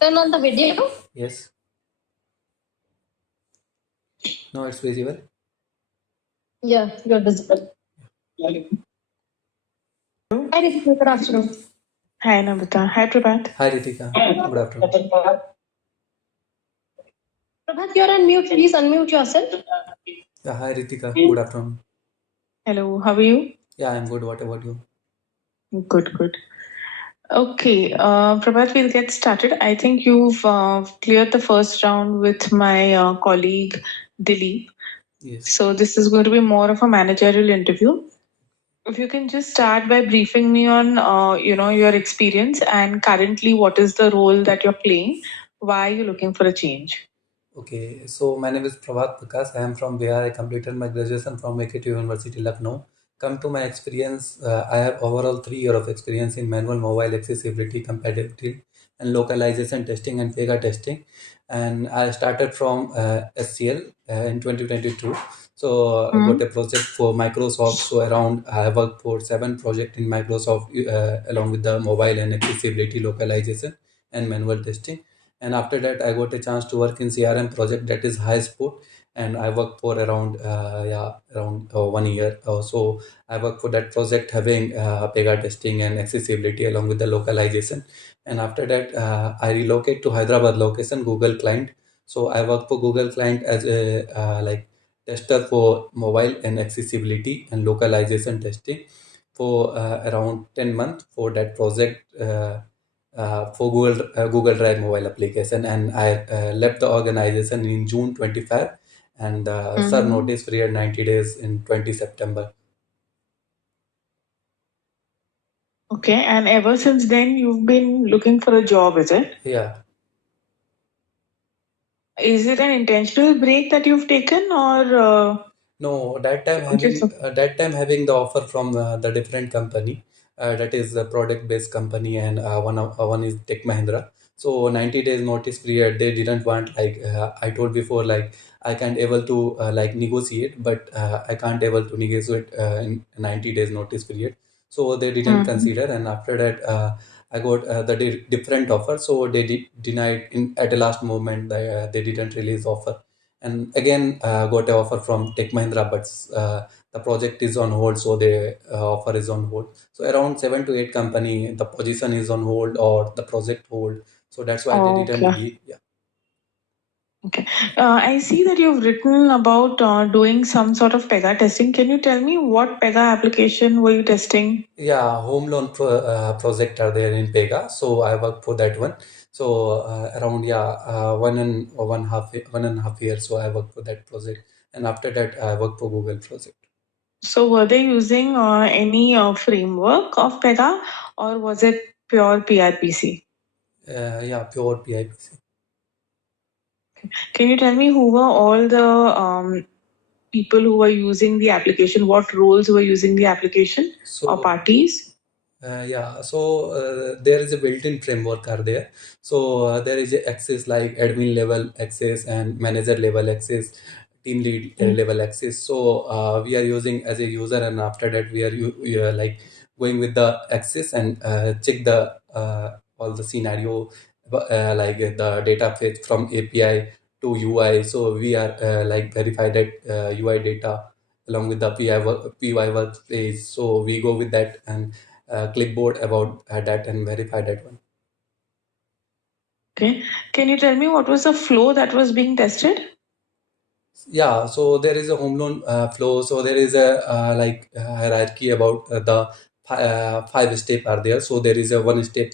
Turn on the video. Yes. No, it's visible. Yeah, you're visible. Hi, Ritika. Good afternoon. Hi, Namrata. Hi, Prabhat. Hi, Ritika. Good afternoon. Prabhat, you're on mute. Please unmute yourself. Hi, Ritika. Good afternoon. Hello, how are you? Yeah, I'm good. What about you? Good. Okay, Prabhat, we'll get started. I think you've cleared the first round with my colleague Dilip. Yes. So this is going to be more of a managerial interview. If you can just start by briefing me on, your experience and currently what is the role that you're playing? Why are you looking for a change? Okay. So my name is Prabhat Prakash. I am from Bihar. I completed my graduation from AKT University, Lucknow. Come to my experience, I have overall 3 years of experience in manual mobile accessibility, compatibility, and localization testing and Pega testing. And I started from SCL in 2022. So I got a project for Microsoft. So around I worked for 7 projects in Microsoft along with the mobile and accessibility, localization, and manual testing. And after that I got a chance to work in CRM project, that is High Sport, and I worked for around 1 year. So I worked for that project having Pega testing and accessibility along with the localization. And after that I relocate to Hyderabad location, Google client. So I work for Google client as a tester for mobile and accessibility and localization testing for around 10 months for that project. For Google Drive mobile application, and I left the organization in June 25, and served notice period 90 days in 20 September. Okay, and ever since then you've been looking for a job, is it? Yeah. Is it an intentional break that you've taken, or No, that time having the offer from the different company, that is a product based company, and one is Tech Mahindra. So 90 days notice period, they didn't want, like I told before, like I can't able to negotiate, but I can't able to negotiate in 90 days notice period. So they didn't consider, and after that I got the different offer. So they denied in at the last moment. They didn't release offer, and again got an offer from Tech Mahindra, but the project is on hold, so the offer is on hold. So around 7 to 8 company, the position is on hold or the project hold. So that's why they didn't give. Yeah. Okay. I see that you've written about doing some sort of Pega testing. Can you tell me what Pega application were you testing? Yeah, home loan project are there in Pega, so I work for that one. So around 1.5 years, so I work for that project, and after that I work for Google project. So were they using any framework of Pega, or was it pure PRPC? Yeah, pure PIPC. Can you tell me who were all the people who were using the application? What roles were using the application or parties? There is a built-in framework are there. So there is a access like admin level access and manager level access, team lead level access. So we are using as a user, and after that we are like going with the access and check the all the scenario, like the data fetch from API to UI. So we are verify that UI data along with the PY workspace. So we go with that and clipboard about that and verify that one. Okay. Can you tell me what was the flow that was being tested? Yeah, so there is a home loan flow. So there is a hierarchy about the 5 step are there. So there is a one step,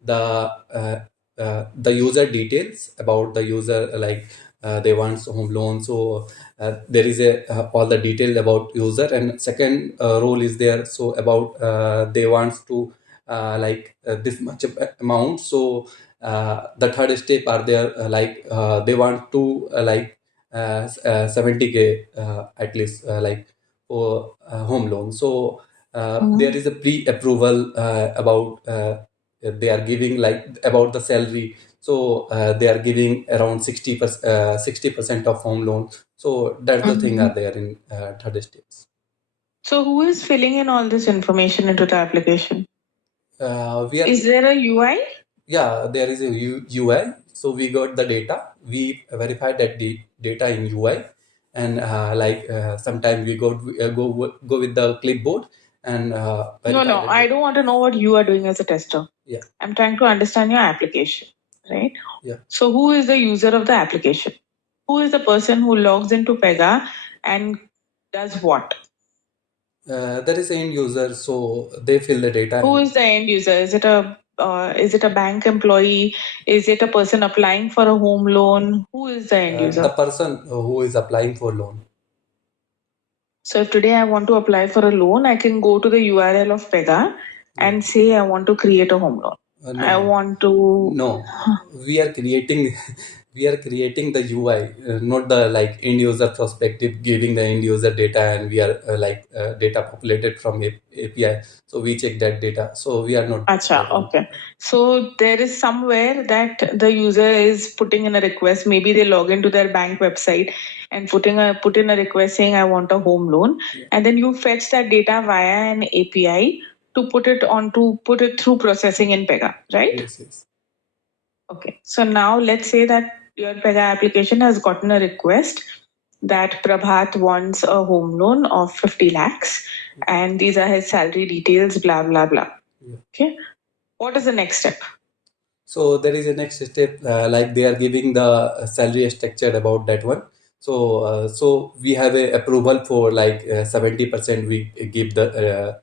the user details about the user, they want home loan. So there is a all the detail about user, and second role is there. So about they want to this much amount. So the third step are there, they want to 70K at least, for home loan. So there is a pre-approval about they are giving like about the salary. So they are giving around 60% of home loan. So that's the thing are there in third steps. So who is filling in all this information into the application? We are Is there a UI? Yeah, there is a UI. So we got the data. We verified that the data in UI, and sometimes we go with the clipboard and No, verify no, that. I don't want to know what you are doing as a tester. Yeah. I'm trying to understand your application, right? Yeah. So who is the user of the application? Who is the person who logs into Pega and does what? There is an end user, so they fill the data. Who is the end user? Is it a bank employee? Is it a person applying for a home loan? Who is the end user? The person who is applying for loan. So if today I want to apply for a loan, I can go to the URL of Pega and say I want to create a home loan. I want to. No, we are creating the UI, not the end user perspective, giving the end user data, and we are data populated from API. So we check that data. So we are not. Acha, okay. So there is somewhere that the user is putting in a request. Maybe they log into their bank website and put in a request saying I want a home loan, and then you fetch that data via an API to put it through processing in Pega, right? Yes. Okay. So now let's say that your Pega application has gotten a request that Prabhat wants a home loan of 50 lakhs and these are his salary details, blah, blah, blah. Yeah. Okay. What is the next step? So there is a next step, they are giving the salary structure about that one. So we have a approval for 70%. We give the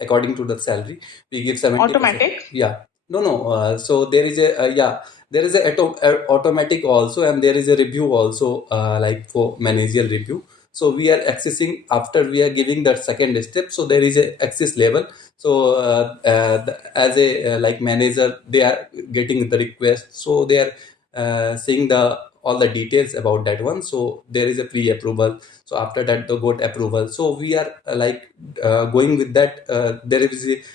according to the salary we give 70%. Automatic? Yeah. No. So there is there is a automatic also, and there is a review also for managerial review. So we are accessing after we are giving that second step. So there is a access level. So as a manager, they are getting the request. So they are seeing all the details about that one. So there is a pre-approval. So after that, they got approval. So we are going with that. There is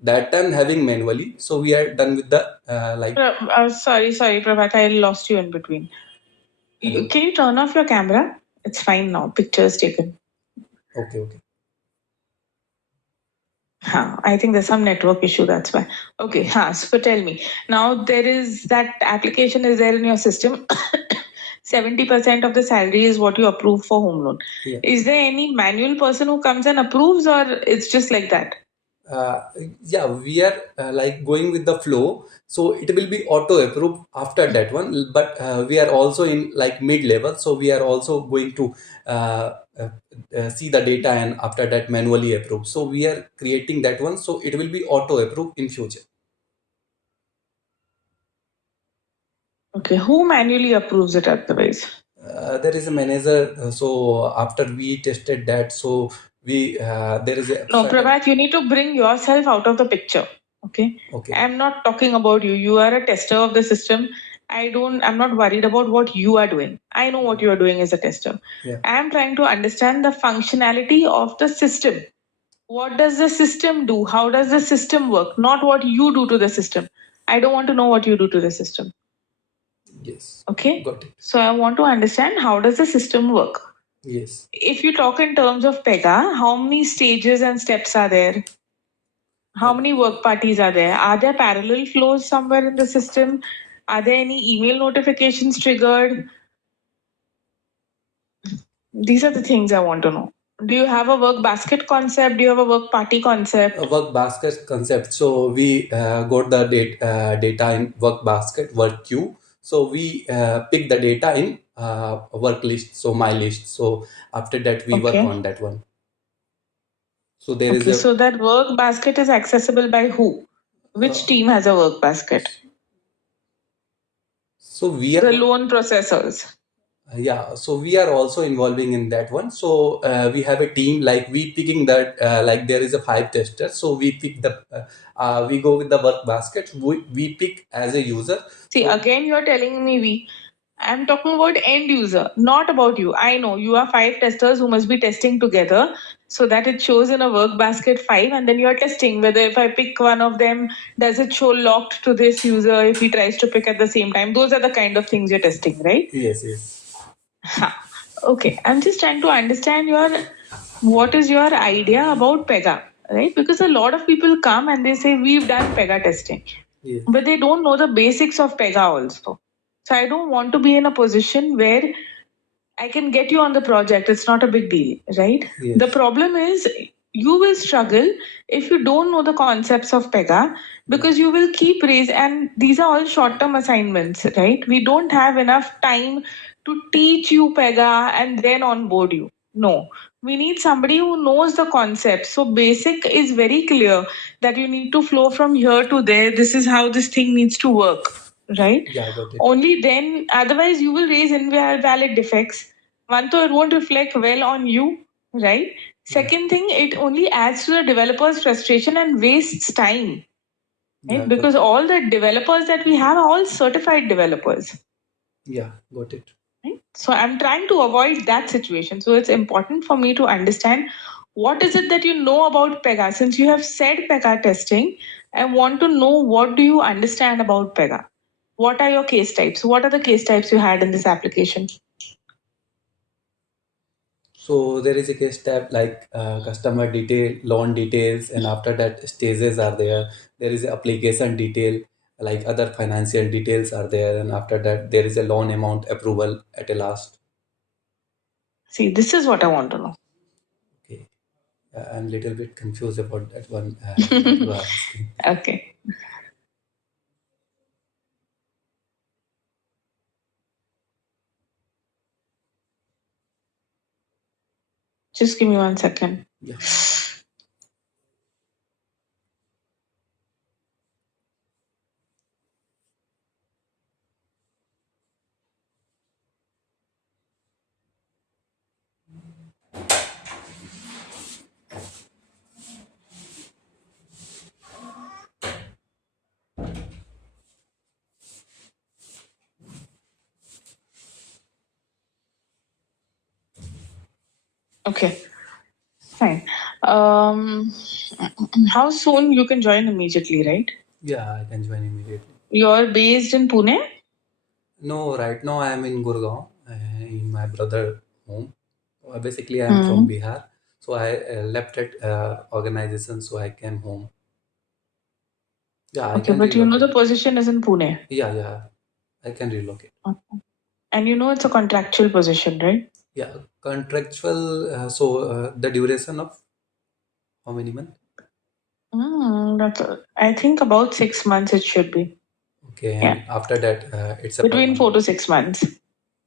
that time having manually. So we are done with the Sorry, Prabhat, I lost you in between. Can you turn off your camera? It's fine now. Pictures taken. Okay. I think there's some network issue, that's why. Okay, so tell me. Now there is that application is there in your system. 70% of the salary is what you approve for home loan. Yeah. Is there any manual person who comes and approves, or it's just like that? We are going with the flow. So it will be auto approved after that one, but we are also in mid level. So we are also going to see the data and after that manually approve. So we are creating that one. So it will be auto approved in future. Okay, who manually approves it otherwise? There is a manager. So after we tested that, so there is a. No, Prabhat, you need to bring yourself out of the picture. Okay. I'm not talking about you. You are a tester of the system. I'm not worried about what you are doing. I know what you are doing as a tester. Yeah. I'm trying to understand the functionality of the system. What does the system do? How does the system work? Not what you do to the system. I don't want to know what you do to the system. Yes. Okay. Got it. So I want to understand how does the system work? Yes. If you talk in terms of Pega, how many stages and steps are there? How many work parties are there? Are there parallel flows somewhere in the system? Are there any email notifications triggered? These are the things I want to know. Do you have a work basket concept? Do you have a work party concept? A work basket concept. So we got the data in work basket, work queue. So we pick the data in work list, so my list. So after that, we work on that one. So there is so that work basket is accessible by who? Which team has a work basket? So we are the loan processors. Yeah, so we are also involving in that one. So we have a team we picking that there is a 5 testers. So we pick we go with the work basket. We pick as a user. See, again, you're telling me I'm talking about end user, not about you. I know you are 5 testers who must be testing together so that it shows in a work basket 5, and then you're testing whether if I pick one of them, does it show locked to this user if he tries to pick at the same time? Those are the kind of things you're testing, right? Yes. Okay, I'm just trying to understand what is your idea about Pega, right? Because a lot of people come and they say we've done Pega testing. Yes. but they don't know the basics of Pega also. So I don't want to be in a position where I can get you on the project. It's not a big deal, right? Yes. The problem is you will struggle if you don't know the concepts of Pega because you will keep raising, and these are all short term assignments, right? We don't have enough time to teach you Pega and then onboard you. No, we need somebody who knows the concept. So, basic is very clear that you need to flow from here to there. This is how this thing needs to work, right? Yeah, got it. Only then, otherwise, you will raise invalid defects. One, though, it won't reflect well on you, right? Second thing, it only adds to the developer's frustration and wastes time, Yeah, right? Because all the developers that we have are all certified developers. yeah, got it. Right? So I'm trying to avoid that situation. So it's important for me to understand what is it that you know about Pega. Since you have said Pega testing, I want to know what do you understand about Pega. What are your case types? What are the case types you had in this application? So there is a case type like customer detail, loan details, and after that stages are there. There is a application detail, like other financial details are there, and after that there is a loan amount approval at the last. See, this is what I want to know. Okay, I'm little bit confused about that one. What you are asking. Okay. Just give me 1 second. Yeah. Okay. Fine. How soon you can join immediately, right? Yeah, I can join immediately. You're based in Pune? No, right now I am in Gurgaon, in my brother home. Basically, I am from Bihar, so I left that organization, so I came home. Yeah, I Okay, can but you know relocate. the position is in Pune. Yeah, I can relocate. Okay. And you know it's a contractual position, right? Yeah, contractual. So the duration of how many months? I think about 6 months it should be. Okay, and after that, it's a Between permanent. 4 to 6 months.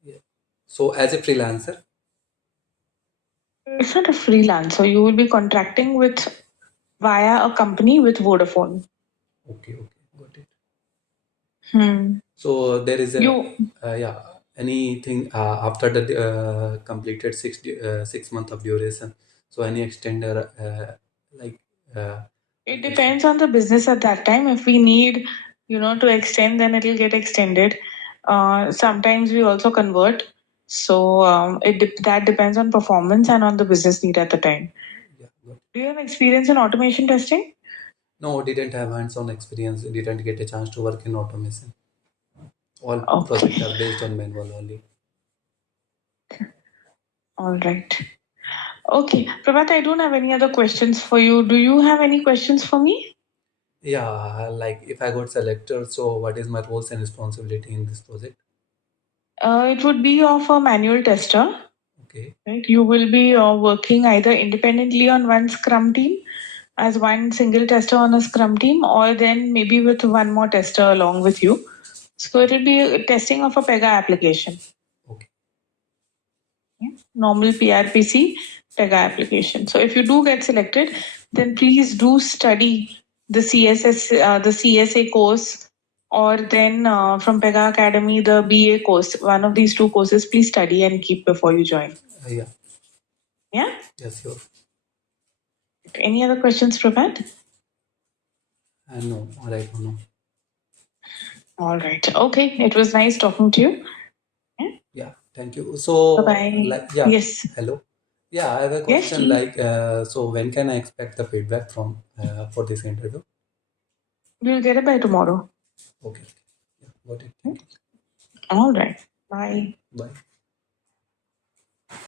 Yeah. So as a freelancer, It's not a freelancer. You will be contracting with via a company with Vodafone. okay, got it. Hmm. So there is a You yeah, anything after the completed 6 month of duration. So any extender like It depends on the business at that time. If we need, to extend, then it'll get extended. Sometimes we also convert. So that depends on performance and on the business need at the time. yeah, got it. Do you have experience in automation testing? No, didn't have hands-on experience. Didn't get a chance to work in automation. All Okay. projects are based on manual only. All right. Okay, Prabhat, I don't have any other questions for you. Do you have any questions for me? Yeah, like if I got selected, so what is my roles and responsibility in this project? It would be of a manual tester. Okay. Right? You will be working either independently on one Scrum team as one single tester on a Scrum team, or then maybe with one more tester along with you. So it will be a testing of a Pega application. Okay. Normal PRPC Pega application. So if you do get selected, then please do study the CSS, the CSA course, or then from Pega Academy, the BA course. One of these two courses, please study and keep before you join. Yeah. Yeah? Yes, sure. Any other questions, Prabhat? No, right now, no. All right. Okay. It was nice talking to you. Yeah, thank you. So, Bye-bye. like, yeah, Yes. hello. Yeah, I have a Yes, question. please. Like, so when can I expect the feedback from for this interview? We'll get it by tomorrow. Okay. Yeah, got it. Thank you. All right. Bye. Bye.